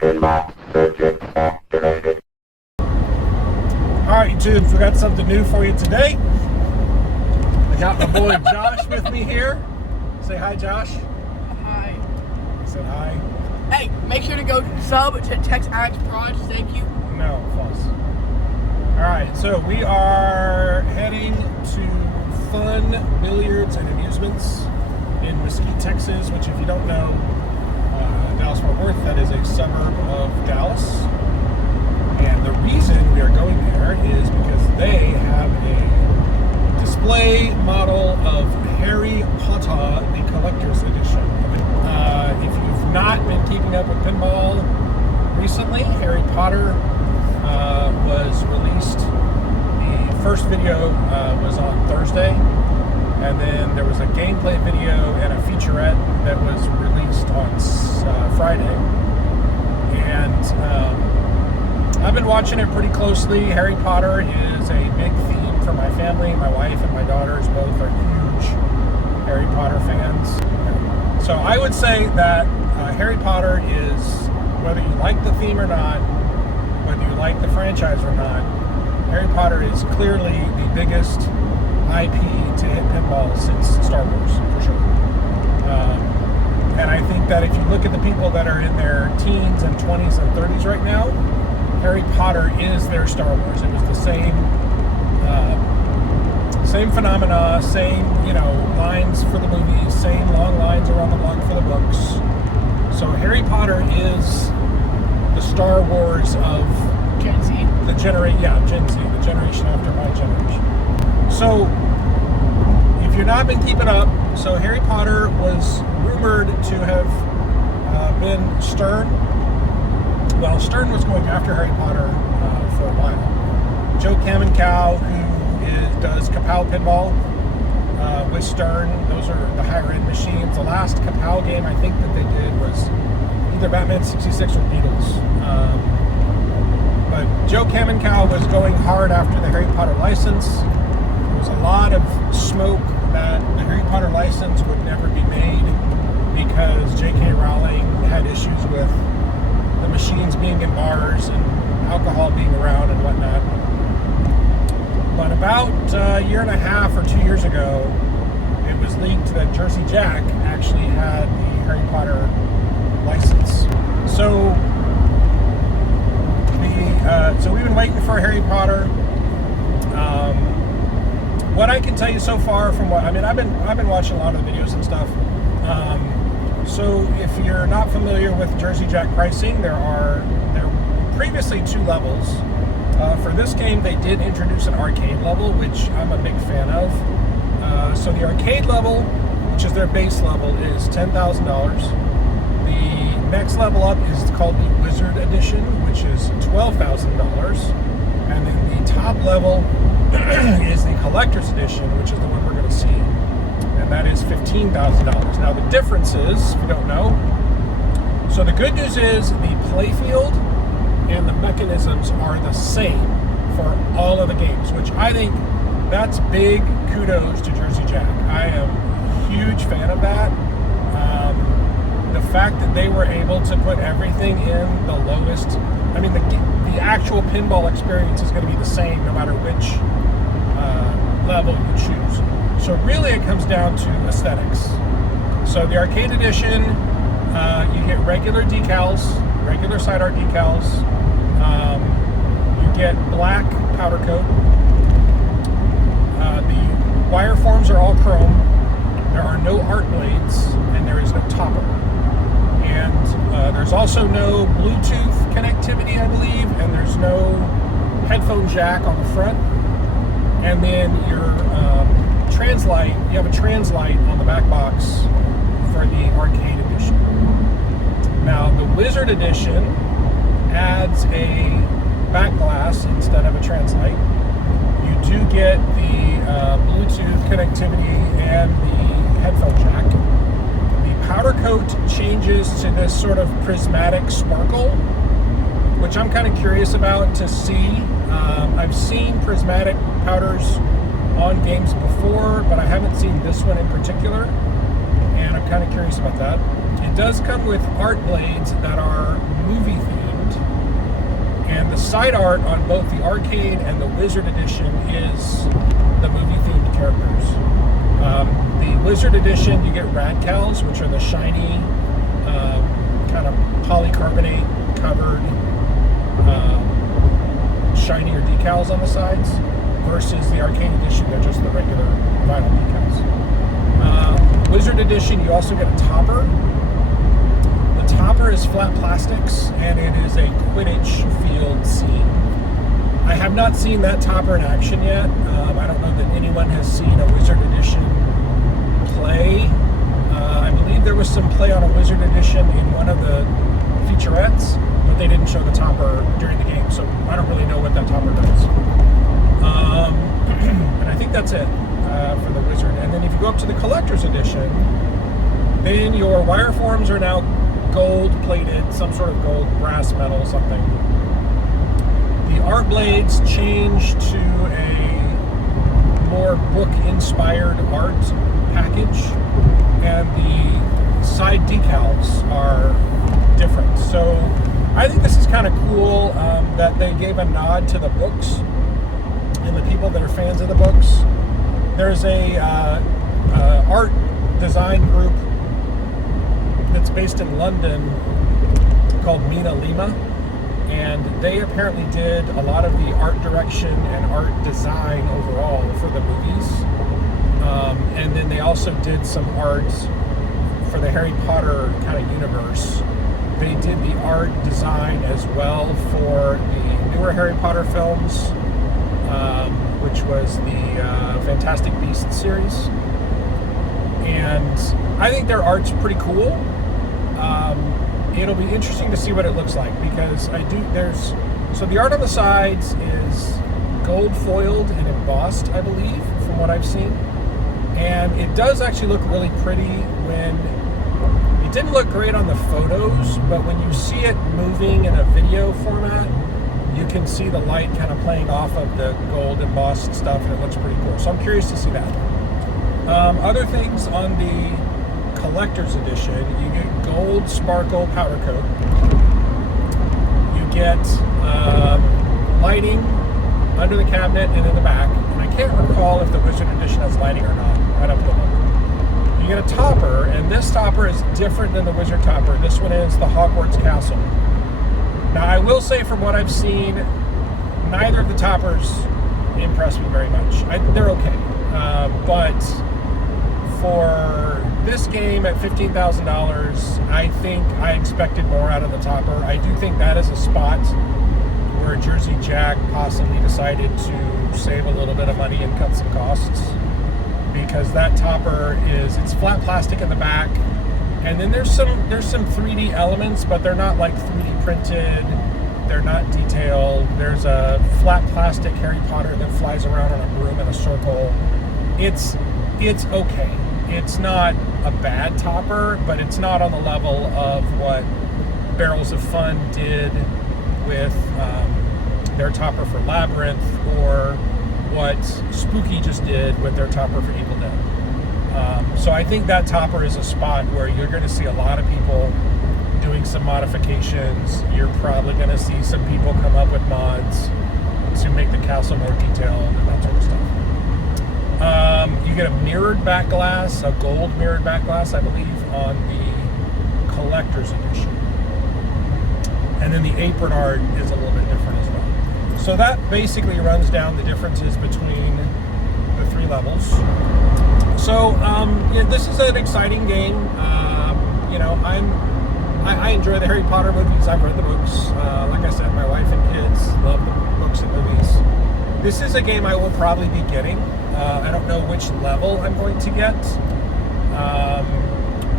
Pinball circuit activated. Alright, YouTube, we got something new for you today. I got my boy Josh with me here. Say hi, Josh. Hi. He said hi. Hey, make sure to go sub to Text Alex Garage. Thank you. No, false. Alright, so we are heading to Fun Billiards and Amusements in Mesquite, Texas, which, if you don't know, Dallas-Fort Worth, that is a suburb of Dallas. And the reason we are going there is because they have a display model of Harry Potter, the collector's edition. If you've not been keeping up with pinball recently, Harry Potter was released. The first video was on Thursday, and then there was a gameplay video and a featurette that was released on Friday. And I've been watching it pretty closely. Harry Potter is a big theme for my family. My wife and my daughters both are huge Harry Potter fans. So I would say that Harry Potter is, whether you like the theme or not, whether you like the franchise or not, Harry Potter is clearly the biggest IP to hit pinball since Star Wars, for sure. And I think that if you look at the people that are in their teens and 20s and 30s right now, Harry Potter is their Star Wars. It was the same phenomena, same, lines for the movies, same long lines around the block for the books. So Harry Potter is the Star Wars of Gen Z. Gen Z, the generation after my generation. So if you've not been keeping up, so Harry Potter was rumored to have been Stern. Well, Stern was going after Harry Potter for a while. Joe Kaminkow, who does Kapow Pinball with Stern, those are the higher end machines. The last Kapow game I think that they did was either Batman 66 or Beatles. But Joe Kaminkow was going hard after the Harry Potter license. There was a lot of smoke that the Harry Potter license would never be made because J.K. Rowling had issues with the machines being in bars and alcohol being around and whatnot. But about a year and a half or 2 years ago, it was leaked that Jersey Jack actually had the Harry Potter license. So we've been waiting for Harry Potter. What I can tell you so far from I've been watching a lot of the videos and stuff. So if you're not familiar with Jersey Jack pricing, there are previously two levels. For this game, they did introduce an arcade level, which I'm a big fan of. So the arcade level, which is their base level, is $10,000. The next level up is called the Wizard Edition, which is $12,000. And then the top level is the Collector's Edition, which is the one we're going to see. And that is $15,000. Now the difference is, if you don't know, so the good news is the playfield and the mechanisms are the same for all of the games, which I think that's big kudos to Jersey Jack. I am a huge fan of that. The fact that they were able to put everything in the lowest, the actual pinball experience is going to be the same no matter which level you choose. So really it comes down to aesthetics. So the arcade edition, you get regular decals, regular side art decals. You get black powder coat. The wire forms are all chrome. There are no art blades, and there is no topper. And there's also no Bluetooth connectivity, I believe, and there's no headphone jack on the front. And then your translite, you have a translite on the back box for the arcade edition. Now, the Wizard Edition adds a back glass instead of a translite. You do get the Bluetooth connectivity and the headphone jack. The powder coat changes to this sort of prismatic sparkle, which I'm kind of curious about to see. I've seen prismatic powders on games before, but I haven't seen this one in particular, and I'm kind of curious about that. It does come with art blades that are movie themed. side art on both the arcade and the Wizard Edition is the movie-themed characters. The Wizard Edition, you get radicals, which are the shiny, kind of polycarbonate covered, shinier decals on the sides, versus the arcade edition, they're just the regular vinyl decals. Wizard Edition, you also get a topper. The topper is flat plastics, and it is a Quidditch field scene. I have not seen that topper in action yet. I don't know that anyone has seen a Wizard Edition play. I believe there was some play on a Wizard Edition in one of the featurettes, but they didn't show the topper during the game, so I don't really know what that topper does. And I think that's it for the Wizard. And then if you go up to the Collector's Edition, then your wire forms are now gold plated, some sort of gold, brass, metal, something. The art blades change to a more book-inspired art package, and the side decals are different. So I think this is kind of cool that they gave a nod to the books and the people that are fans of the books. There's a art design group that's based in London called Mina Lima, and they apparently did a lot of the art direction and art design overall for the movies. And then they also did some art for the Harry Potter kind of universe. They did the art design as well for the newer Harry Potter films, which was the Fantastic Beasts series. And I think their art's pretty cool. It'll be interesting to see what it looks like, because so the art on the sides is gold foiled and embossed, I believe, from what I've seen. And it does actually look really pretty when it didn't look great on the photos, but when you see it moving in a video format, you can see the light kind of playing off of the gold embossed stuff, and it looks pretty cool. So I'm curious to see that. Other things on the Collector's Edition, you get gold sparkle powder coat. You get lighting under the cabinet and in the back. And I can't recall if the Wizard Edition has lighting or not. I'd have to look. You get a topper, and this topper is different than the Wizard topper. This one is the Hogwarts Castle. Now, I will say from what I've seen, neither of the toppers impress me very much. They're okay. But for this game at $15,000, I think I expected more out of the topper. I do think that is a spot where Jersey Jack possibly decided to save a little bit of money and cut some costs, because that topper it's flat plastic in the back, and then there's some 3D elements, but they're not like 3D printed. They're not detailed. There's a flat plastic Harry Potter that flies around on a broom in a circle. It's okay. It's not a bad topper, but it's not on the level of what Barrels of Fun did with their topper for Labyrinth, or what Spooky just did with their topper for Evil Dead. So I think that topper is a spot where you're going to see a lot of people doing some modifications. You're probably going to see some people come up with mods to make the castle more detailed and that sort of stuff. You get a mirrored back glass, a gold mirrored back glass, I believe, on the Collector's Edition. And then the apron art is a little bit different as well. So that basically runs down the differences between the three levels. So this is an exciting game. I enjoy the Harry Potter movies. I've read the books. Like I said, my wife and kids love the books and movies. This is a game I will probably be getting. I don't know which level I'm going to get.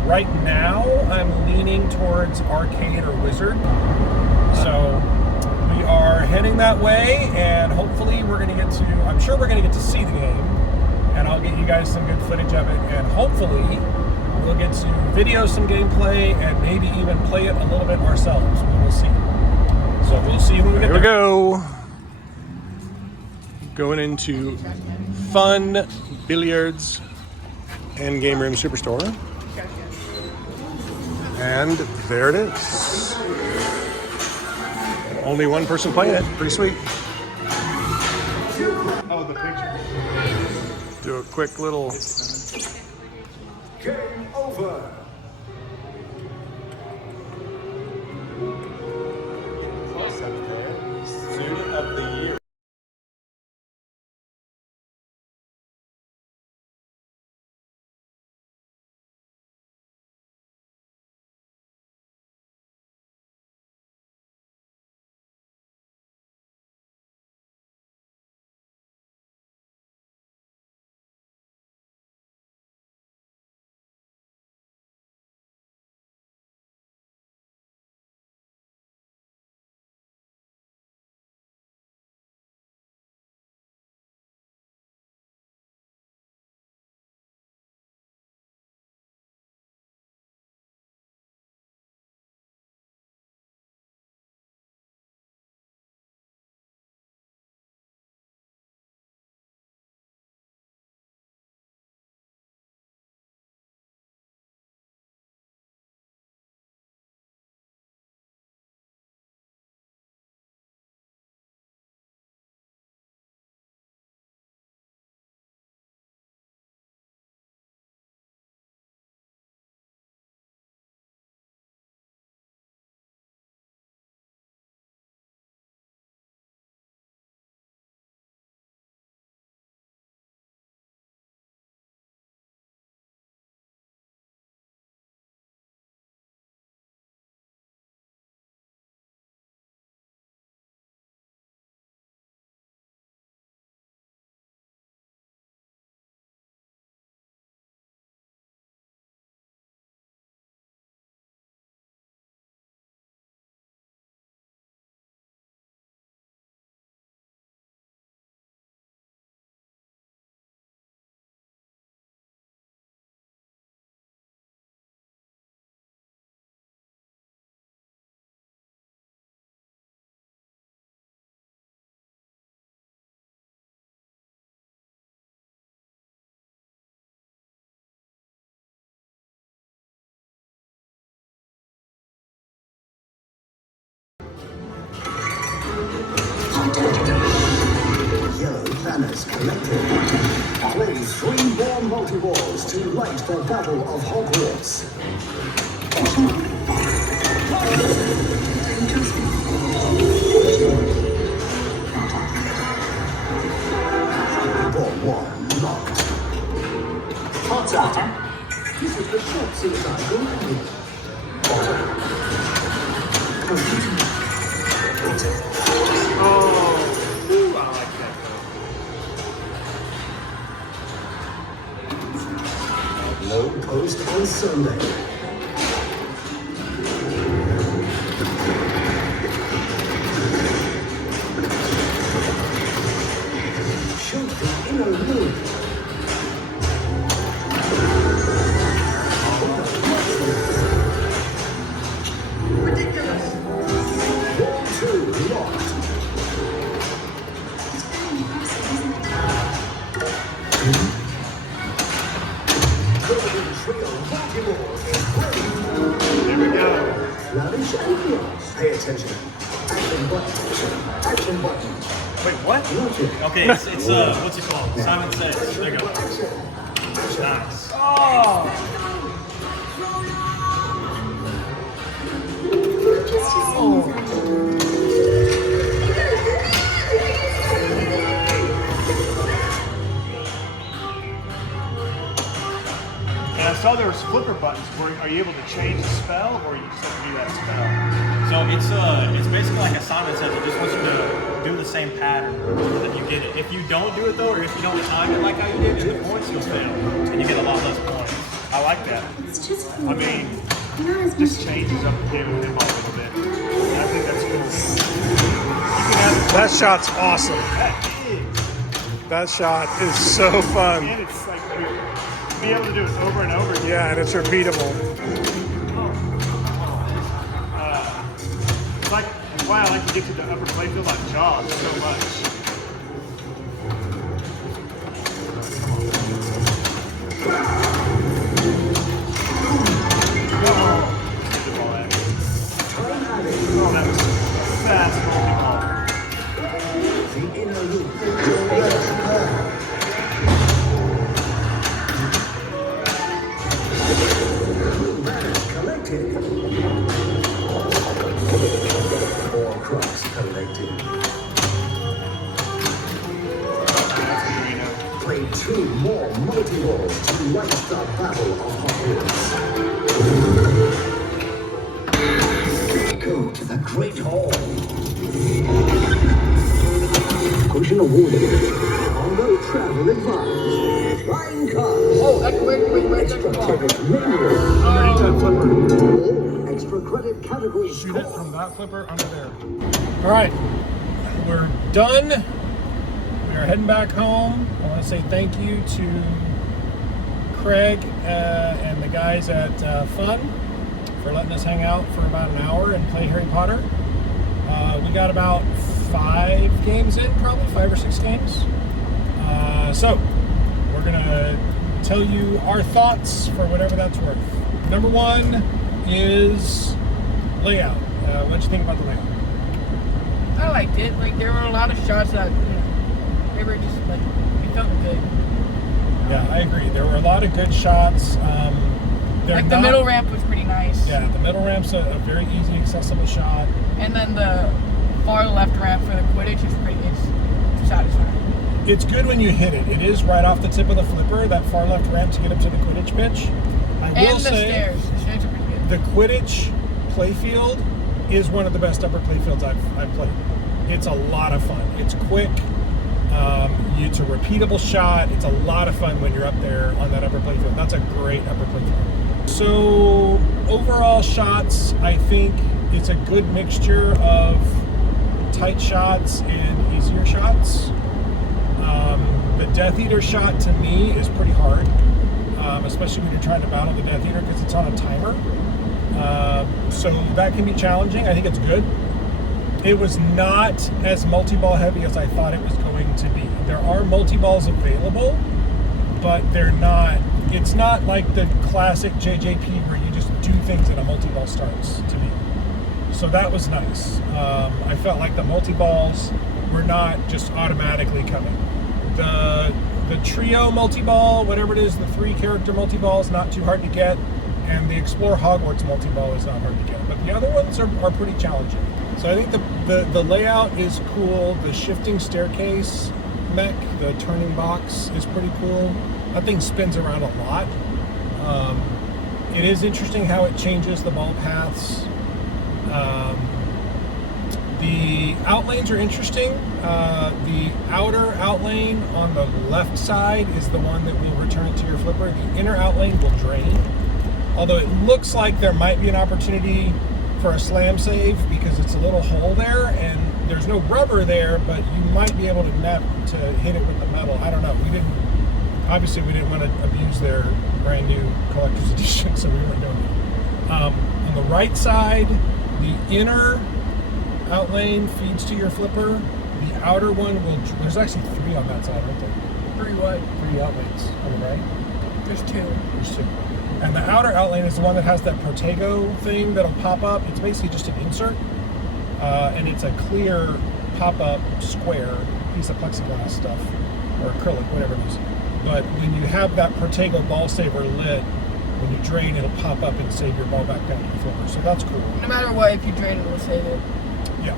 Right now, I'm leaning towards Arcade or Wizard. So we are heading that way, and hopefully I'm sure we're going to get to see the game, and I'll get you guys some good footage of it, and hopefully we'll get to video some gameplay and maybe even play it a little bit ourselves. We will see. So we'll see when we get there. Here we go. Going into Fun Billiards and Game Room Superstore. And there it is. Only one person playing it. Pretty sweet. Oh, the picture. Do a quick little. Game over. Close up there. Student of the year. Yellow banners collected. Play 3 more multi-balls to light the Battle of Hogwarts. Ball 1 locked. Potter. This is the short suicide goal. Potter. Oh, ooh, I like that. Low post on Sunday. Shoot the inner loop. Ridiculous. Ball 2 locked. Golden Trio multi-ball is ready. There we go. Lavish and chaos. Pay attention. Action button. Action button. Wait, what? Lock it. Okay, it's what's it called? Simon Says. There you go. Nice. Oh, and I saw there was flipper buttons. Are you able to change the spell, or you just have to do that spell? So it's basically like a Simon Says. It just wants you to do the same pattern so that you get it. If you don't do it though, or if you don't time it like how you did, then the points you'll fail, and you get a lot less points. I like that. It's just I mean, just changes up the game with him a little bit. I think that's cool. You can have That shot's awesome. that is. That shot is so fun. And it's like be able to do it over and over again. Yeah, and it's repeatable. It's like it's why I like to get to the upper playfield on Jaws so much. Oh, that was fast multi-ball. The inner loop. You're ready to play. Blue banners collected. 4 crops collected. Play 2 more multi-balls to light the battle of Hogwarts. Go to the Great Hall. Cushion awarded. Combo travel advised. Flying cars. Oh, wait, Extra credit menu. Anytime flipper. All extra credit category Shoot it score. from that flipper under there. All right, we're done. We are heading back home. I want to say thank you to Craig and the guys at Fun for letting us hang out for about an hour and play Harry Potter. We got about 5 games in, probably 5 or 6 games. So we're gonna tell you our thoughts for whatever that's worth. Number 1 is layout. What'd you think about the layout? I liked it. Like, there were a lot of shots that, they were just, like, it felt good. Yeah, I agree. There were a lot of good shots. Like, the middle ramp was pretty nice. Yeah, the middle ramp's a very easy, accessible shot. And then the far left ramp for the Quidditch is it's satisfying. It's good when you hit it. It is right off the tip of the flipper, that far left ramp to get up to the Quidditch pitch. I will And the say, stairs. The stairs are pretty good. the Quidditch playfield is one of the best upper playfields I've played. It's a lot of fun. It's quick. It's a repeatable shot. It's a lot of fun when you're up there on that upper playfield. That's a great upper playfield. So overall shots, I think it's a good mixture of tight shots and easier shots. The Death Eater shot to me is pretty hard, especially when you're trying to battle the Death Eater because it's on a timer. So that can be challenging. I think it's good. It was not as multi-ball heavy as I thought it was going to be. There are multi-balls available, but it's not like the classic JJP where you just do things and a multi-ball starts to me. So that was nice. I felt like the multi-balls were not just automatically coming. The trio multi-ball, whatever it is, the 3-character multi-ball is not too hard to get, and the Explore Hogwarts multi-ball is not hard to get. But the other ones are pretty challenging. So I think the layout is cool. The shifting staircase mech, the turning box, is pretty cool. That thing spins around a lot. It is interesting how it changes the ball paths. The outlanes are interesting. The outer outlane on the left side is the one that will return it to your flipper. The inner outlane will drain. Although it looks like there might be an opportunity for a slam save because it's a little hole there and there's no rubber there, but you might be able to hit it with the metal. I don't know. We didn't want to abuse their brand new collector's edition, so we weren't doing it. On the right side, the inner outlane feeds to your flipper. The outer one there's actually 3 on that side, right there. 3 what? 3 outlanes on the right. There's 2. There's 2. And the outer outlane is the one that has that Protego thing that'll pop up. It's basically just an insert. And it's a clear pop-up square piece of plexiglass stuff, or acrylic, whatever it is. But when you have that Protego ball saver lit, when you drain, it'll pop up and save your ball back down to your flipper. So that's cool. No matter what, if you drain it, it'll save it. Yeah.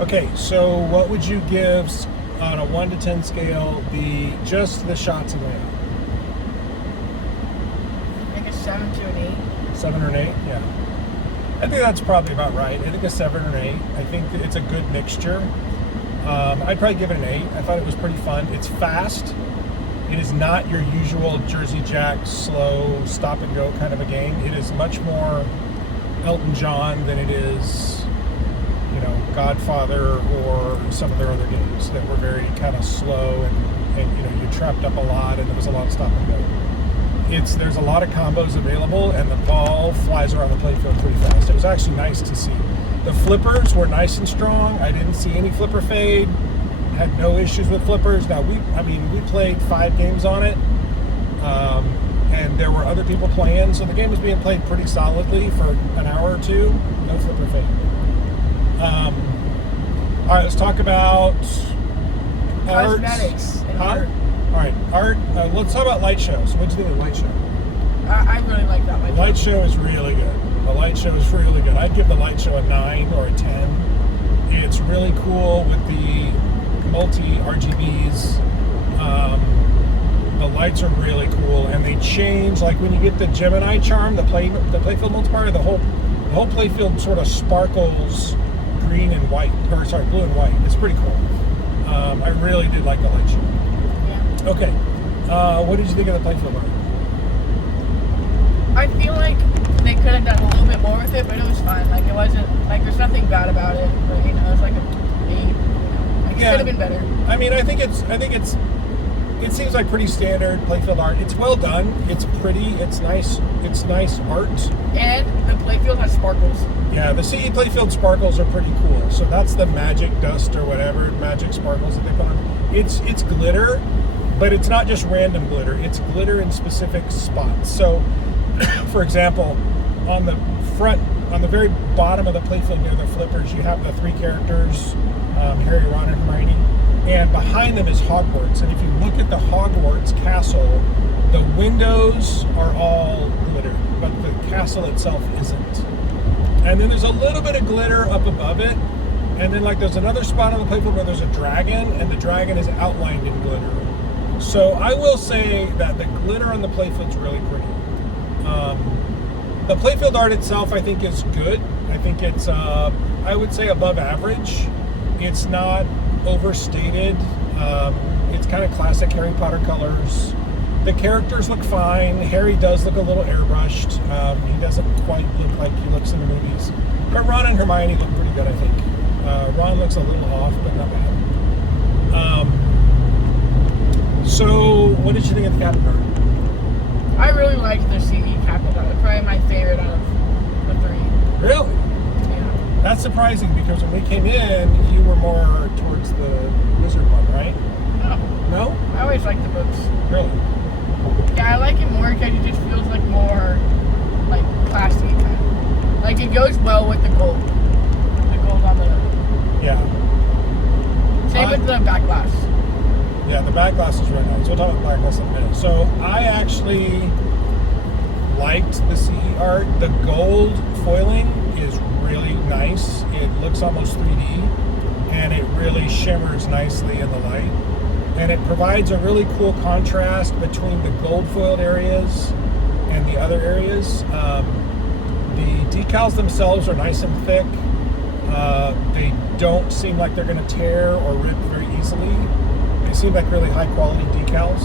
Okay, so what would you give on a 1 to 10 scale just the shots and layout? I think a 7 to an 8. 7 or an 8? Yeah. I think that's probably about right. I think a 7 or an 8. I think that it's a good mixture. I'd probably give it an 8. I thought it was pretty fun. It's fast. It is not your usual Jersey Jack, slow, stop and go kind of a game. It is much more Elton John than it is, Godfather or some of their other games that were very kind of slow and you trapped up a lot and there was a lot of stop and go. There's a lot of combos available and the ball flies around the playfield pretty fast. It was actually nice to see. The flippers were nice and strong. I didn't see any flipper fade. Had no issues with flippers. Now we played 5 games on it, and there were other people playing, so the game was being played pretty solidly for an hour or two. No flip or fade. All right, let's talk about art. Cosmetics and Huh? art. All right, art. Let's talk about light shows. What do you think of light show? I really like that The light show is really good. The light show is really good. I'd give the light show a 9 or a 10. It's really cool with the multi RGBs. The lights are really cool, and they change. Like when you get the Gemini charm, the playfield multiplier, the whole playfield sort of sparkles green and white, or sorry, blue and white. It's pretty cool. I really did like the light show. Yeah. Okay, what did you think of the playfield art? I feel like they could have done a little bit more with it, but it was fine. Like it wasn't like there's nothing bad about it. But you know, it's like a B. You know, like it could have been better. I mean, I think it seems like pretty standard playfield art. It's well done. It's pretty. It's nice. It's nice art. And the playfield has sparkles. Yeah, the CE playfield sparkles are pretty cool. So that's the magic dust or whatever, magic sparkles that they put on. It's glitter, but it's not just random glitter. It's glitter in specific spots. So, for example, on the front, on the very bottom of the playfield near the flippers, you have the 3 characters, Harry, Ron, and Hermione. And behind them is Hogwarts. And if you look at the Hogwarts castle, the windows are all glitter, but the castle itself isn't. And then there's a little bit of glitter up above it. And then like there's another spot on the playfield where there's a dragon, and the dragon is outlined in glitter. So I will say that the glitter on the playfield's really pretty. The playfield art itself, I think, is good. I think it's, I would say, above average. It's not overstated. It's kind of classic Harry Potter colors. The characters look fine. Harry does look a little airbrushed. He doesn't quite look like he looks in the movies. But Ron and Hermione look pretty good, I think. Ron looks a little off, but not bad. So, what did you think of the cabinet art? I really liked the CE cabinet. That was probably my favorite out of the 3. Really? Yeah. That's surprising because when we came in, you were more towards the wizard one, right? No, No? I always liked the books. Really? Yeah, I like it more because it just feels like more like classy kind of. Like it goes well with the gold. The gold on the Yeah. same with the back glass. Yeah, the back glass is really nice. We'll talk about the back glass in a minute. So I actually liked the CE art. The gold foiling is really nice. It looks almost 3D, and it really shimmers nicely in the light. And it provides a really cool contrast between the gold foiled areas and the other areas. The decals themselves are nice and thick. They don't seem like they're going to tear or rip very easily. They seem like really high quality decals.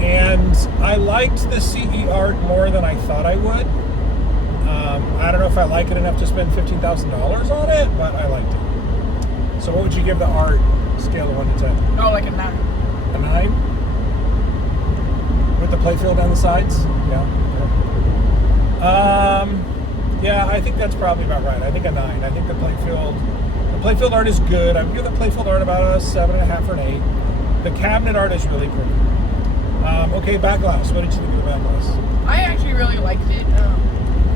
And I liked the CE art more than I thought I would. I don't know if I like it enough to spend $15,000 on it, but I liked it. So what would you give the art scale of 1 to 10? Oh, like a 9. A 9? With the playfield on the sides? Yeah. Yeah, I think that's probably about right. I think a 9. I think the playfield art is good. I would give the playfield art about a 7.5 or an 8. The cabinet art is really pretty. Okay, back glass. What did you think of the back glass? I actually really liked it.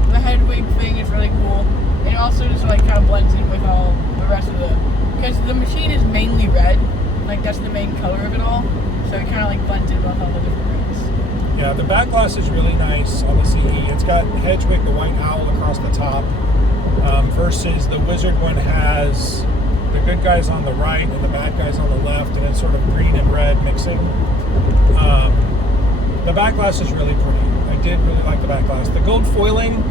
The headwig thing is really cool. It also just like kind of blends in with all the rest of the, because the machine is mainly red. Like that's the main color of it all. So it kind of like blends in with all the different reds. Yeah, the back glass is really nice on the CE. It's got Hedwig, the white owl, across the top, versus the wizard one has the good guys on the right and the bad guys on the left, and it's sort of green and red mixing. The back glass is really pretty. I did really like the back glass. The gold foiling,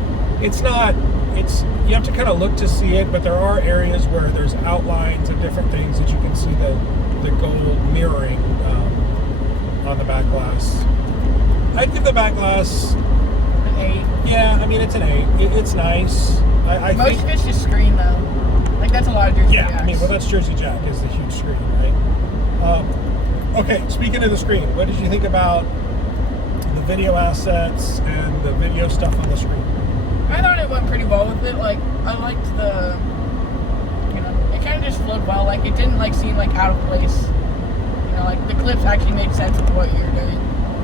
you have to kind of look to see it, but there are areas where there's outlines of different things that you can see the gold mirroring on the back glass. I'd give the back glass An 8. Yeah, I mean it's an 8. It's nice. I Most think, of it's just screen though. Like that's a lot of Jersey yeah, Jacks. I mean, well, that's Jersey Jack is the huge screen, right? Okay, speaking of the screen, what did you think about the video assets and the video stuff on the screen? I thought it went pretty well with it. Like I liked the, it kind of just flowed well. Like it didn't like seem like out of place. Like the clips actually made sense with what you're doing.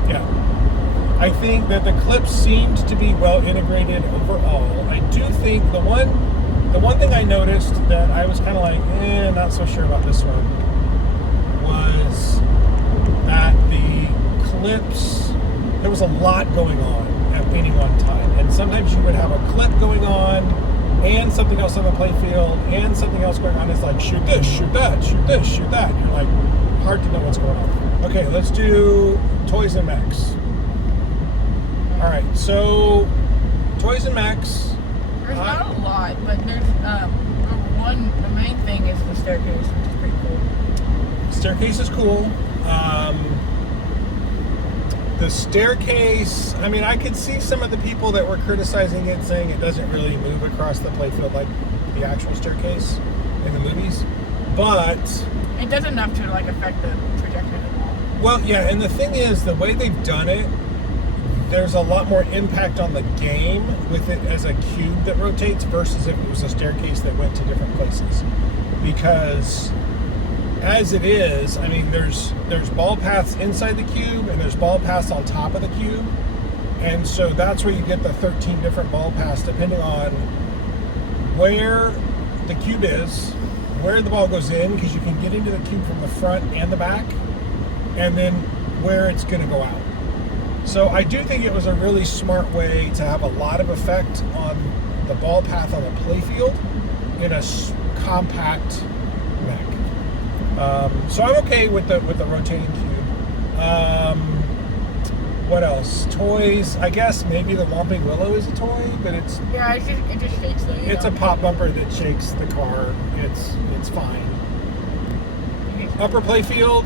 Yeah. I think that the clips seemed to be well integrated overall. I do think the one thing I noticed that I was kind of like, not so sure about this one, was that the clips, there was a lot going on at any one time. And sometimes you would have a clip going on and something else on the playfield and something else going on. It's like, shoot this, shoot that, shoot this, shoot that. And you're like, hard to know what's going on. Okay, let's do Toys and Mechs. All right, so Toys and Mechs. There's not a lot, but there's the main thing is the staircase, which is pretty cool. Staircase is cool. The staircase, I mean, I could see some of the people that were criticizing it saying it doesn't really move across the playfield like the actual staircase in the movies, but it does enough to like affect the trajectory of the ball. Well, yeah, and the thing is, the way they've done it, there's a lot more impact on the game with it as a cube that rotates versus if it was a staircase that went to different places. Because as it is, I mean, there's ball paths inside the cube and there's ball paths on top of the cube. And so that's where you get the 13 different ball paths depending on where the cube is, where the ball goes in, because you can get into the cube from the front and the back, and then where it's going to go out. So I do think it was a really smart way to have a lot of effect on the ball path on the playfield in a compact mech. So I'm okay with the rotating cube. What else? Toys. I guess maybe the Whomping Willow is a toy, but it's it just shakes though. It's a pop bumper that shakes the car. It's fine. Upper playfield,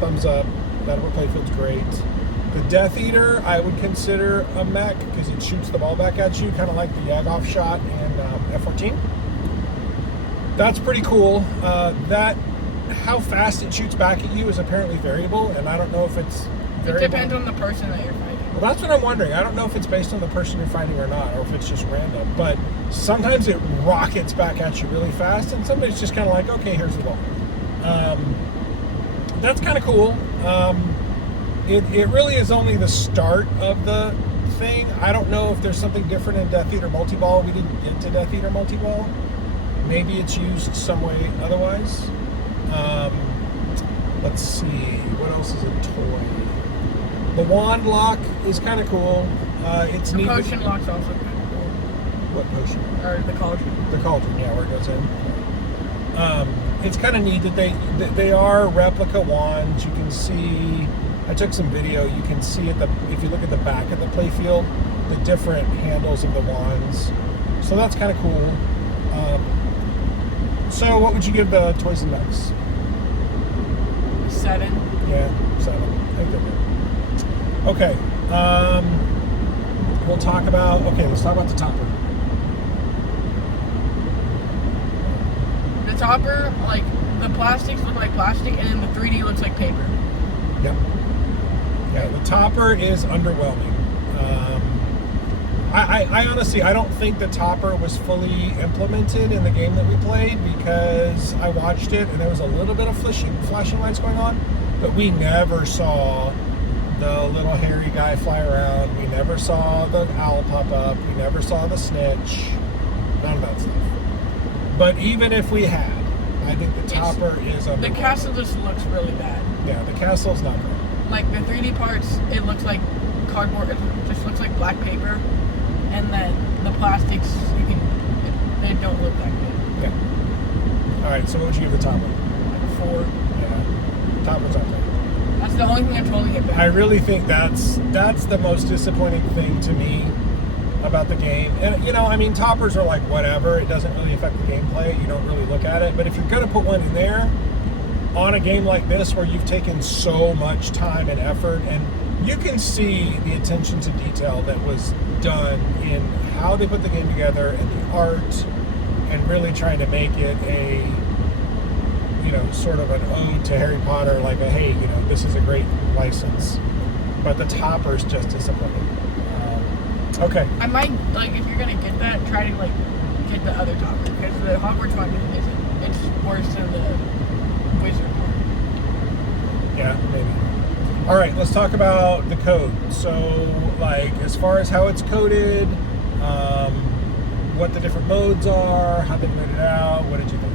thumbs up. That upper playfield's great. The Death Eater, I would consider a mech because it shoots the ball back at you, kind of like the Yagov shot in F-14. That's pretty cool. How fast it shoots back at you is apparently variable, and I don't know if it's variable. It depends on the person that you're fighting. Well, that's what I'm wondering. I don't know if it's based on the person you're fighting or not, or if it's just random. But sometimes it rockets back at you really fast, and sometimes it's just kind of like, okay, here's the ball. That's kind of cool. It really is only the start of the thing. I don't know if there's something different in Death Eater Multi-Ball. We didn't get to Death Eater Multi-Ball. Maybe it's used some way otherwise. Let's see. What else is a toy? The wand lock is kind of cool. It's neat. The potion lock's also kind of cool. What potion? Or the cauldron. The cauldron, yeah, where it goes in. It's kind of neat that they are replica wands. You can see. I took some video. You can see if you look at the back of the playfield, the different handles of the wands. So that's kind of cool. So what would you give the Toys and Mechs? 7. Yeah, 7. I think they're good. Okay. Let's talk about the topper. The topper, like, the plastics look like plastic, and then the 3D looks like paper. Yep. Yeah, the topper is underwhelming. I honestly, I don't think the topper was fully implemented in the game that we played because I watched it and there was a little bit of flashing lights going on, but we never saw the little hairy guy fly around. We never saw the owl pop up. We never saw the snitch. None of that stuff. But even if we had, I think the topper is underwhelming. The castle just looks really bad. Yeah, the castle's not great. Like the 3D parts, it looks like cardboard. It just looks like black paper, and then the plastics, they don't look that good. Yeah. All right. So what would you give the topper? Like a 4. Yeah. Topper's not great. That's the only thing that's holding it back. I really think that's the most disappointing thing to me about the game. And I mean, toppers are like whatever. It doesn't really affect the gameplay. You don't really look at it. But if you're going to put one in there on a game like this where you've taken so much time and effort, and you can see the attention to detail that was done in how they put the game together and the art, and really trying to make it a sort of an ode to Harry Potter, like hey, this is a great license. But the topper's just disappointing. Okay. I might, like, if you're gonna get that, try to get the other topper, because the Hogwarts one isn't. It's worse than the Wizard one. Yeah, maybe. All right, let's talk about the code. So, like, as far as how it's coded, what the different modes are, how they laid it out, what did you think?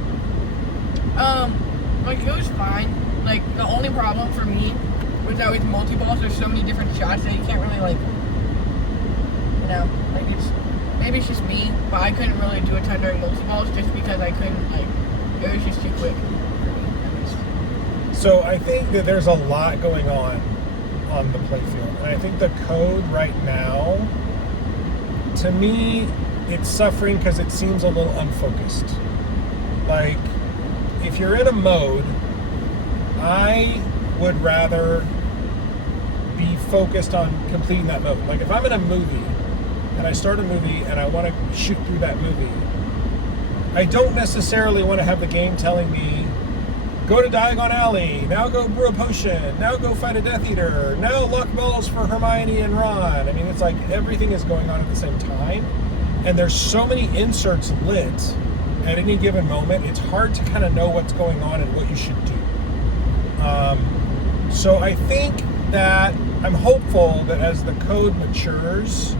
Like, it was fine. Like, the only problem for me was that with multi-balls, there's so many different shots that you can't really, like, you know, like, maybe it's just me, but I couldn't really do a ton during multi-balls just because I couldn't, like, it was just too quick for me, at least. So I think that there's a lot going on the playfield. And I think the code right now, to me, it's suffering because it seems a little unfocused. Like, if you're in a mode, I would rather be focused on completing that mode. Like, if I'm in a movie and I start a movie and I want to shoot through that movie, I don't necessarily want to have the game telling me, go to Diagon Alley, now go brew a potion, now go fight a Death Eater, now lock balls for Hermione and Ron. I mean, it's like everything is going on at the same time, and there's so many inserts lit at any given moment, it's hard to kind of know what's going on and what you should do. So I think that I'm hopeful that as the code matures,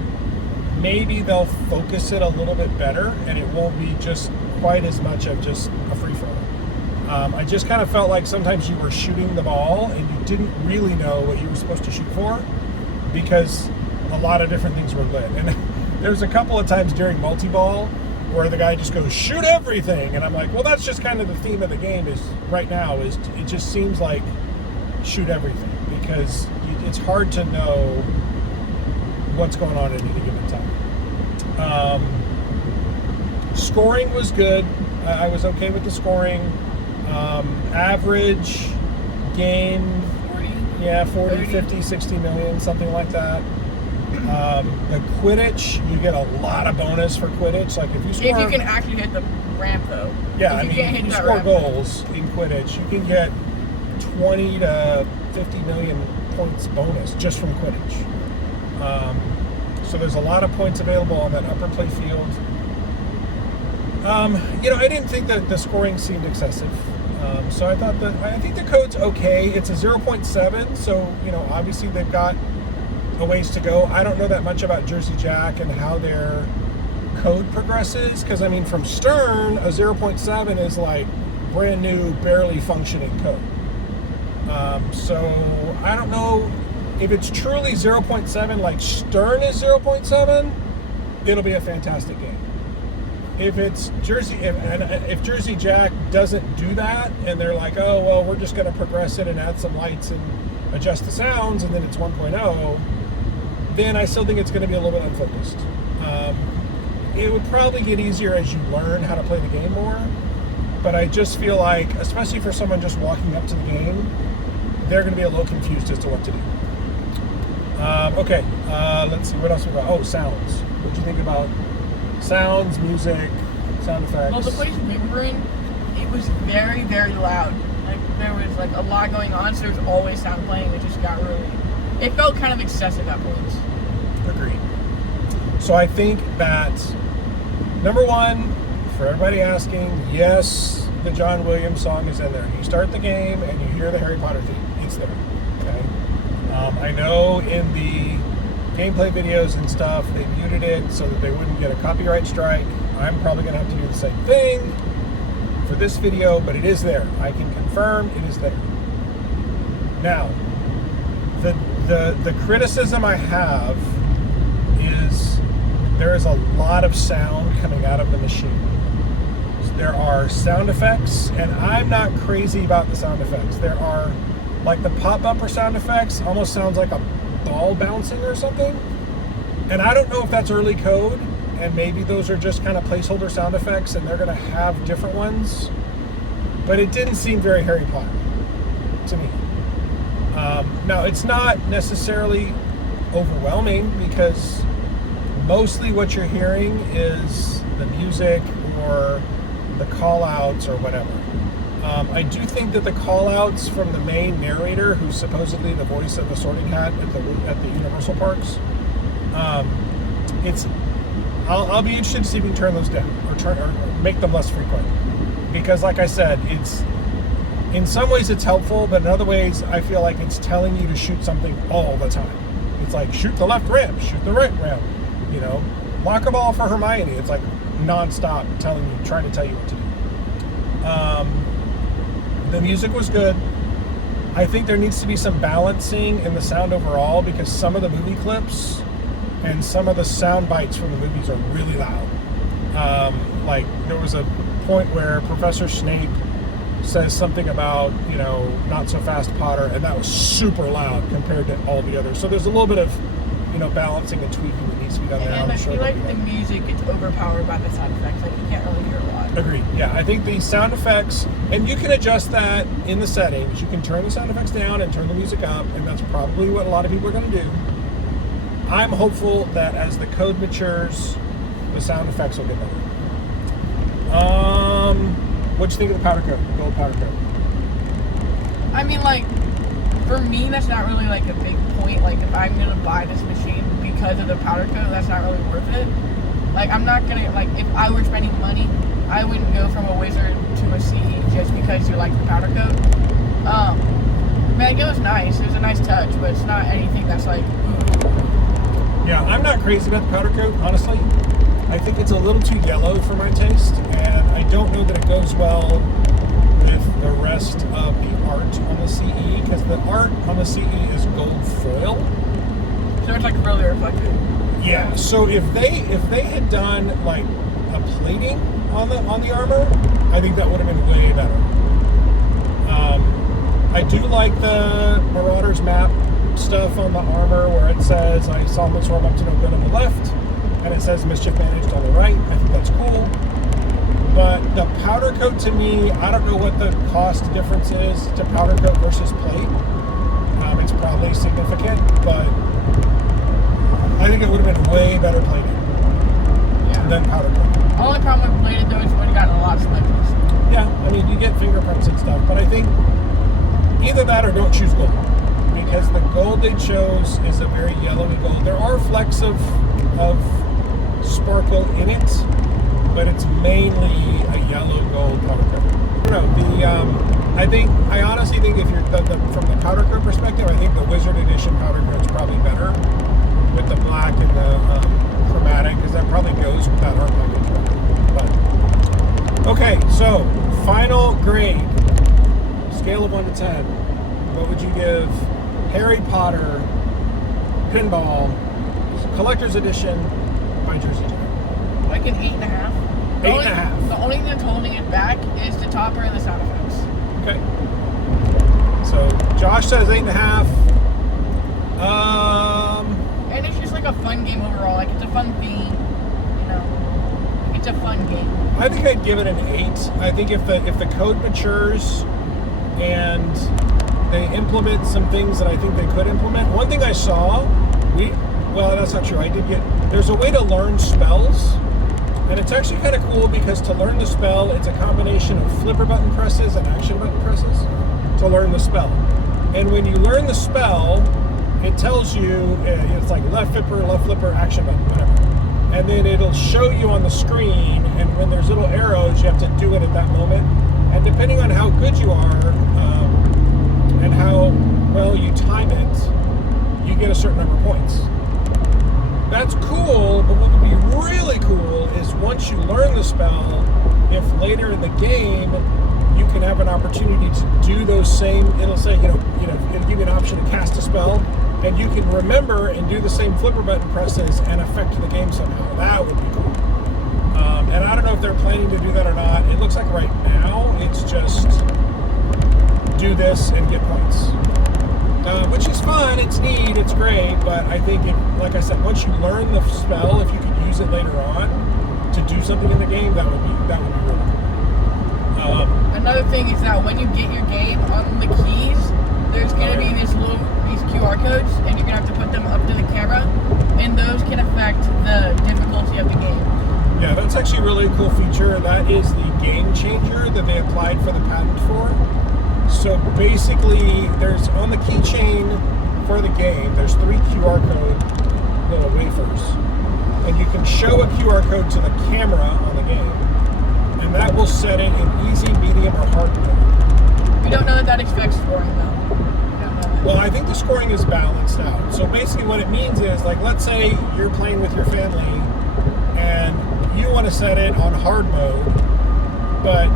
maybe they'll focus it a little bit better and it won't be just quite as much of just a free-for-all. I just kind of felt like sometimes you were shooting the ball and you didn't really know what you were supposed to shoot for because a lot of different things were lit. And there's a couple of times during multi-ball where the guy just goes, shoot everything. And I'm like, well, that's just kind of the theme of the game is right now is it just seems like shoot everything because it's hard to know what's going on at any given time. Scoring was good. I was okay with the scoring. Average game, 40, 50, 60 million, something like that. The Quidditch, you get a lot of bonus for Quidditch. Like if you score, if you can actually hit the ramp, though. Yeah, if you score goals in Quidditch, you can get 20 to 50 million points bonus just from Quidditch. So there's a lot of points available on that upper play field. I didn't think that the scoring seemed excessive. So I think the code's okay. It's a 0.7, so obviously they've got a ways to go. I don't know that much about Jersey Jack and how their code progresses, because from Stern, a 0.7 is like brand new, barely functioning code. So I don't know if it's truly 0.7 like Stern is 0.7, it'll be a fantastic game. If it's if Jersey Jack doesn't do that and they're like, oh, well, we're just going to progress it and add some lights and adjust the sounds and then it's 1.0, then I still think it's going to be a little bit unfocused. It would probably get easier as you learn how to play the game more, but I just feel like, especially for someone just walking up to the game, they're going to be a little confused as to what to do. Okay, let's see, what else we got? Oh, sounds. What do you think about sounds, music, sound effects? Well, the place we were in, it was very, very loud. Like, there was, a lot going on, so there was always sound playing. It just got it felt kind of excessive at points. Agreed. So I think that, number one, for everybody asking, yes, the John Williams song is in there. You start the game and you hear the Harry Potter theme. It's there, okay? I know in the gameplay videos and stuff, they muted it so that they wouldn't get a copyright strike. I'm probably going to have to do the same thing for this video, but it is there. I can confirm it is there. Now, the criticism I have is there is a lot of sound coming out of the machine. There are sound effects, and I'm not crazy about the sound effects. There are, like the pop bumper sound effects, almost sounds like a ball bouncing or something. And I don't know if that's early code, and maybe those are just kind of placeholder sound effects, and they're going to have different ones. But it didn't seem very Harry Potter to me. Now, it's not necessarily overwhelming because mostly what you're hearing is the music or the call-outs or whatever. I do think that the call-outs from the main narrator, who's supposedly the voice of the Sorting Hat at the Universal Parks, I'll be interested to see if we can turn those down or make them less frequent. Because, like I said, in some ways it's helpful, but in other ways I feel like it's telling you to shoot something all the time. It's like, shoot the left ramp, shoot the right ramp, you know, lock a ball for Hermione. It's like nonstop trying to tell you what to do. The music was good. I think there needs to be some balancing in the sound overall, because some of the movie clips and some of the sound bites from the movies are really loud. Like there was a point where Professor Snape says something about, you know, not so fast Potter, and that was super loud compared to all the others. So there's a little bit of, you know, balancing and tweaking that needs to be done there. And I feel like the music gets overpowered by the sound effects. Like you can't really hear a lot. Agreed. Yeah, I think the sound effects, and you can adjust that in the settings. You can turn the sound effects down and turn the music up, and that's probably what a lot of people are going to do. I'm hopeful that as the code matures, the sound effects will get better. What'd you think of the powder coat, gold powder coat? I mean, like, for me, that's not really like a big point. Like, if I'm gonna buy this machine because of the powder coat, that's not really worth it. Like, I'm not gonna, like, if I were spending money, I wouldn't go from a wizard to a CE just because you like the powder coat. Man, it was nice. It was a nice touch, but it's not anything that's like, ooh. Yeah, I'm not crazy about the powder coat, honestly. I think it's a little too yellow for my taste, and I don't know that it goes well with the rest of the art on the CE, because the art on the CE is gold foil. So it's like really reflective. Yeah. So if they had done like a plating on the armor, I think that would have been way better. I do like the Marauders map stuff on the armor where it says I saw Miss Storm up to no good on the left, and it says Mischief Managed on the right. I think that's cool. But the powder coat, to me, I don't know what the cost difference is to powder coat versus plate. It's probably significant, but I think it would have been way better plated than powder coat. Only problem with plated though is when you got a lot of smudges. Yeah, I mean, you get fingerprints and stuff, but I think either that or don't choose gold, because the gold they chose is a very yellowy gold. There are flecks of sparkle in it, but it's mainly a yellow gold powder coat. I don't know, I honestly think if you're from the powder coat perspective, I think the Wizard Edition powder coat is probably better with the black and the chromatic, because that probably goes with that art package better. But okay, so final grade, scale of 1 to 10. What would you give Harry Potter Pinball Collector's Edition by Jersey Jack? Like an 8.5. 8.5. The only thing that's holding it back is the topper and the sound effects. Okay. So Josh says 8.5. And it's just like a fun game overall. Like it's a fun theme, you know. It's a fun game. I think I'd give it an 8. I think if the code matures and they implement some things that I think they could implement. One thing I saw, that's not true. There's a way to learn spells, and it's actually kind of cool because to learn the spell, it's a combination of flipper button presses and action button presses to learn the spell. And when you learn the spell, it tells you, it's like left flipper, action button, whatever. And then it'll show you on the screen, and when there's little arrows, you have to do it at that moment. And depending on how good you are, and how well you time it, you get a certain number of points. That's cool, but what would be really cool is once you learn the spell, if later in the game you can have an opportunity to do those same, it'll say, it'll give you an option to cast a spell, and you can remember and do the same flipper button presses and affect the game somehow. That would be cool. And I don't know if they're planning to do that or not. It looks like right now it's just do this and get points. Which is fun, it's neat, it's great, but I think, like I said, once you learn the spell, if you could use it later on to do something in the game, that would be really cool. Another thing is that when you get your game on the keys, there's going to be these QR codes, and you're going to have to put them up to the camera, and those can affect the difficulty of the game. Yeah, that's actually a really cool feature. That is the game changer that they applied for the patent for. So basically, there's on the keychain for the game, there's 3 QR code little wafers. And you can show a QR code to the camera on the game. And that will set it in easy, medium, or hard mode. We don't know that expects scoring though. We don't know that. Well, I think the scoring is balanced out. So basically what it means is, like, let's say you're playing with your family and you want to set it on hard mode, but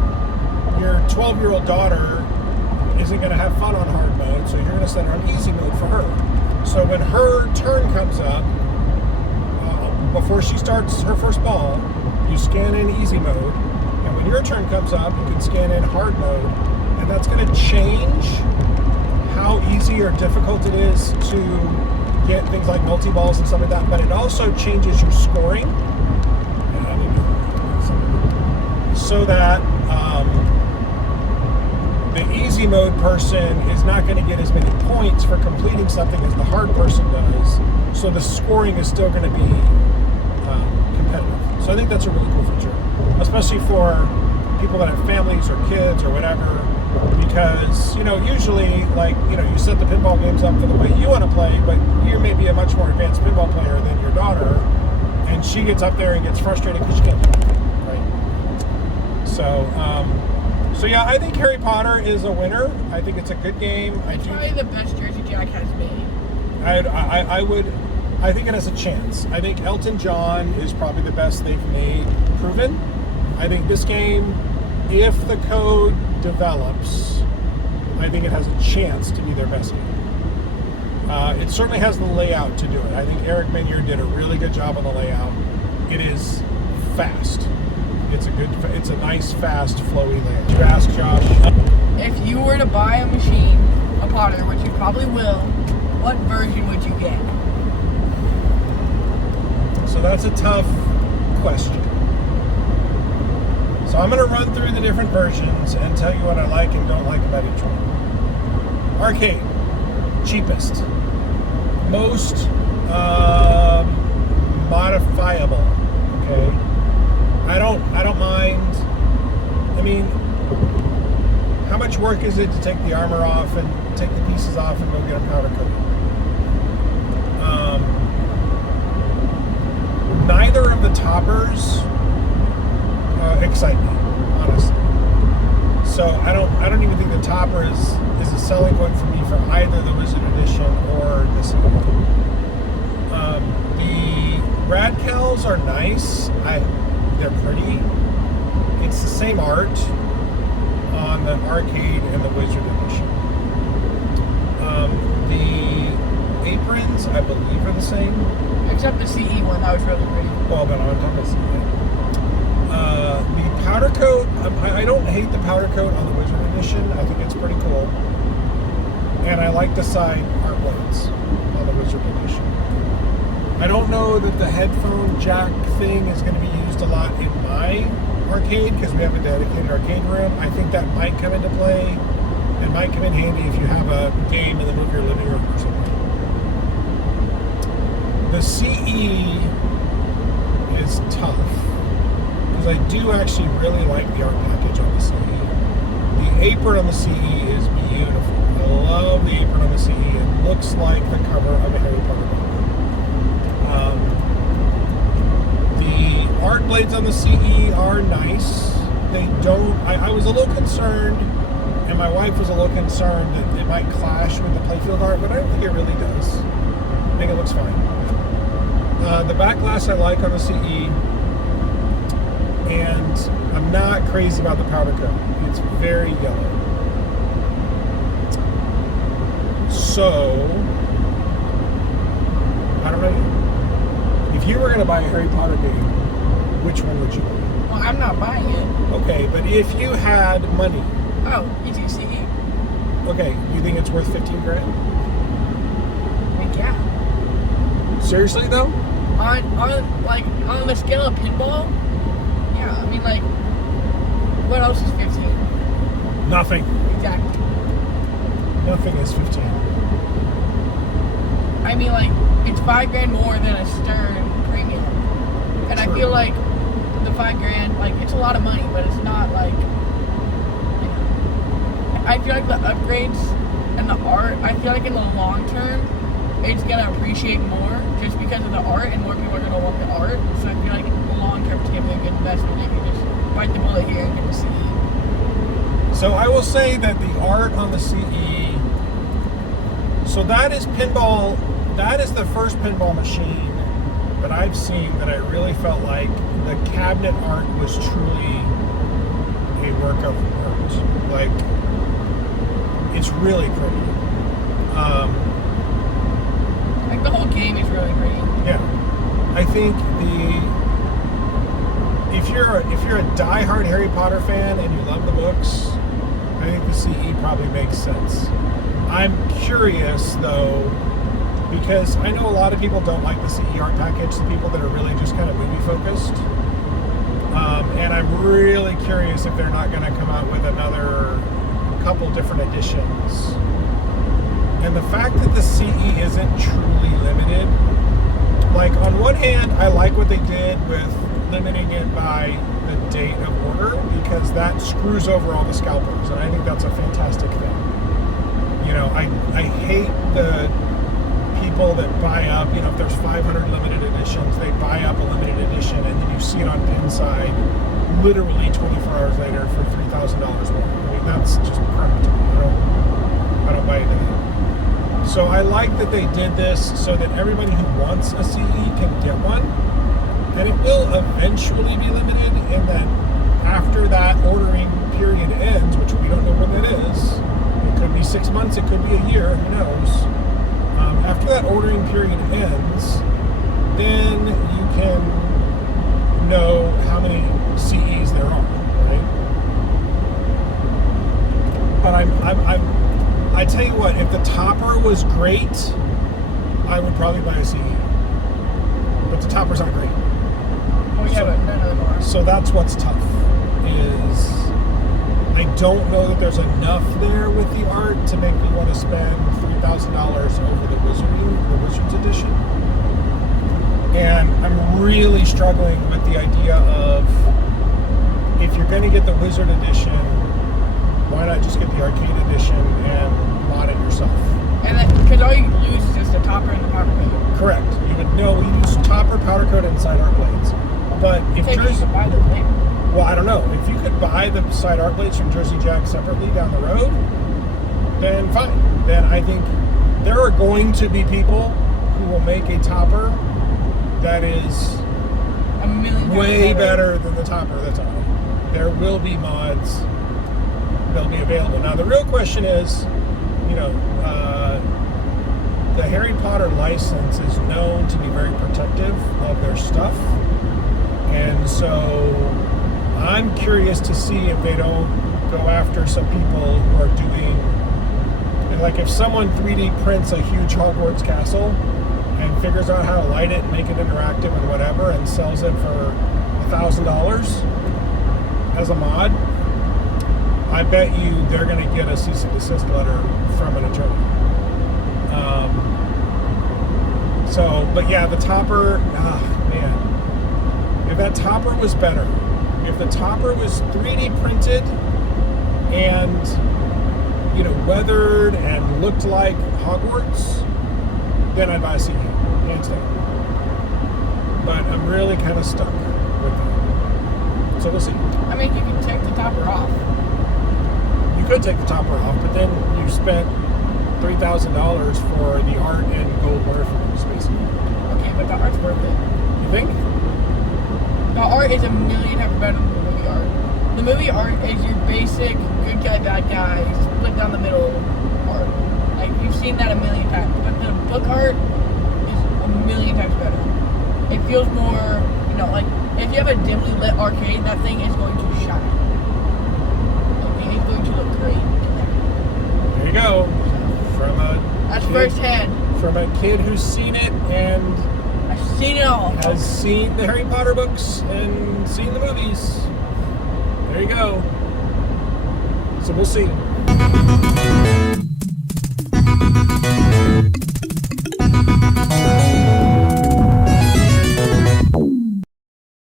your 12-year-old daughter isn't going to have fun on hard mode, so you're going to set it on easy mode for her. So when her turn comes up, before she starts her first ball, you scan in easy mode, and when your turn comes up, you can scan in hard mode, and that's going to change how easy or difficult it is to get things like multi-balls and stuff like that, but it also changes your scoring so that the easy mode person is not going to get as many points for completing something as the hard person does, so the scoring is still going to be competitive. So I think that's a really cool feature, especially for people that have families or kids or whatever, because, you know, usually, like, you know, you set the pinball games up for the way you want to play, but you may be a much more advanced pinball player than your daughter, and she gets up there and gets frustrated because she can't do anything, right? So yeah, I think Harry Potter is a winner. I think it's a good game. It's probably the best Jersey Jack has made. I think it has a chance. I think Elton John is probably the best they've made proven. I think this game, if the code develops, I think it has a chance to be their best game. It certainly has the layout to do it. I think Eric Minyard did a really good job on the layout. It is fast. It's a nice, fast, flowy layout. You ask Josh. If you were to buy a machine, a Potter, which you probably will, what version would you get? So that's a tough question. So I'm going to run through the different versions and tell you what I like and don't like about each one. Arcade, cheapest, most modifiable. Okay, I don't mind. I mean, how much work is it to take the armor off and take the pieces off and go get a powder coat? Neither of the toppers excite me, honestly. So I don't even think the topper is a selling point for me for either the Wizard Edition or this one. The Radcals are nice. They're pretty. It's the same art on the arcade and the Wizard Edition. The aprons, I believe, are the same. Except the CE one, that was really pretty. Well, but on top of CE. The powder coat, I don't hate the powder coat on the Wizard Edition. I think it's pretty cool. And I like the side art blades on the Wizard Edition. I don't know that the headphone jack thing is going to be used a lot in my arcade because we have a dedicated arcade room. I think that might come into play and might come in handy if you have a game in the middle of your living room or something. The CE is tough because I do actually really like the art package on the CE. The apron on the CE is beautiful. I love the apron on the CE. It looks like the cover of a Harry Potter book. The art blades on the CE are nice. They don't. I was a little concerned, and my wife was a little concerned that it might clash with the playfield art, but I don't think it really does. I think it looks fine. The back glass I like on the CE, and I'm not crazy about the powder coat. It's very yellow. So, I don't know. If you were going to buy a Harry Potter game, which one would you buy? Well, I'm not buying it. Okay, but if you had money. Oh, you do CE. Okay, you think it's worth 15 grand? Like, yeah. Seriously though? On the scale of pinball, yeah. I mean, like, what else is 15? Nothing. Exactly. Nothing is 15. I mean, like, it's $5 more than a Stern Premium, and True. I feel like the $5, like, it's a lot of money, but it's not like. I feel like the upgrades and the art. I feel like in the long term, it's gonna appreciate more just because of the art, and more people are gonna want the art. So I feel like in the long term, it's gonna be a good investment if you just bite the bullet here and get the CE. So I will say that the art on the CE, so that is pinball, that is the first pinball machine that I've seen that I really felt like the cabinet art was truly a work of art. Like, it's really pretty. Like the whole game is really pretty. Yeah, I think if you're a diehard Harry Potter fan and you love the books, I think the CE probably makes sense. I'm curious though, because I know a lot of people don't like the CE art package, the people that are really just kind of movie focused. And I'm really curious if they're not going to come out with another couple different editions. And the fact that the CE isn't truly limited, like on one hand, I like what they did with limiting it by the date of order, because that screws over all the scalpers, and I think that's a fantastic thing. You know, I hate the people that buy up, you know, if there's 500 limited editions, they buy up a limited edition and then you see it on Pinside literally 24 hours later for $3,000 more. I mean, that's just crap to me. I don't buy into that. So I like that they did this so that everybody who wants a CE can get one, and it will eventually be limited, and then after that ordering period ends, which we don't know when that is, it could be 6 months, it could be a year, who knows. After that ordering period ends, then you can know how many CEs there are, right? But I tell you what, if the topper was great, I would probably buy a CE. But the topper's not great. Oh yeah, but none of them are. So that's what's tough, is I don't know that there's enough there with the art to make me want to spend $3,000 over the Wizards edition. And I'm really struggling with the idea of, if you're going to get the Wizard edition, why not just get the arcade edition and mod it yourself? And then, because all you lose is just the topper and the powder coat. Correct. You would know we use topper, powder coat, and side art blades. But if So you Jersey, can buy them later. well, I don't know. If you could buy the side art blades from Jersey Jack separately down the road, then fine. Then I think there are going to be people who will make a topper that is A million times way better than the topper that's on it. There will be mods. They'll be available. Now, the real question is, you know, the Harry Potter license is known to be very protective of their stuff. And so I'm curious to see if they don't go after some people who are doing, and like if someone 3D prints a huge Hogwarts castle and figures out how to light it and make it interactive and whatever and sells it for $1,000 as a mod, I bet you they're going to get a cease and desist letter from an attorney. But yeah, the topper, man. If that topper was better, if the topper was 3D printed and, you know, weathered and looked like Hogwarts, then I'd buy a CE, hands down. But I'm really kind of stuck with that. So we'll see. I mean, you can take the topper off. You could take the topper off, but then you spent $3,000 for the art and gold waterfalls, basically. Okay, but the art's worth it. You think? The art is a million times better than the movie art. The movie art is your basic good guy, bad guy, split down the middle art. Like, you've seen that a million times. But the book art is a million times better. It feels more, you know, like, if you have a dimly lit arcade, that thing is going to shine. Okay, it's going to look great. There you go. That's firsthand. From a kid who's seen it and I've seen it all. has seen the Harry Potter books and seen the movies. There you go. So we'll see.